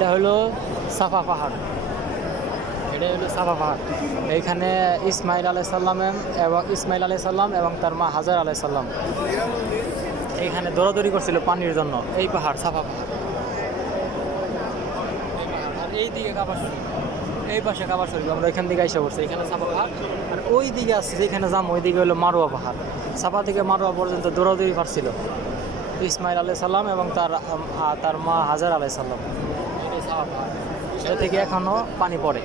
এটা হলো সাফা পাহাড়, এটা হলো সাফা পাহাড়। এইখানে ইসমাইল আলাইহিস সালাম এবং তার মা হাজার আলাইহিস সালাম এইখানে দৌড়াদৌড়ি করছিল পানির জন্য। এই পাহাড় সাফা পাহাড়। আর এই দিকে কাবা শরীফ, এই পাশে কাবা শরীফ। আমরা এখান থেকে এসে পড়ছি, এখানে সাফা পাহাড়। আর ওই দিকে আছে যেখানে যাম, ওই দিকে হলো মারোয়া পাহাড়। সাফা থেকে মারোয়া পর্যন্ত দৌড়াদৌড়ি পারছিল ইসমাইল আলাইহিস সালাম এবং তার মা হাজার আলাইহিস সালাম। এটাই সাফা পাহাড়, এটা থেকে এখনও পানি পড়ে।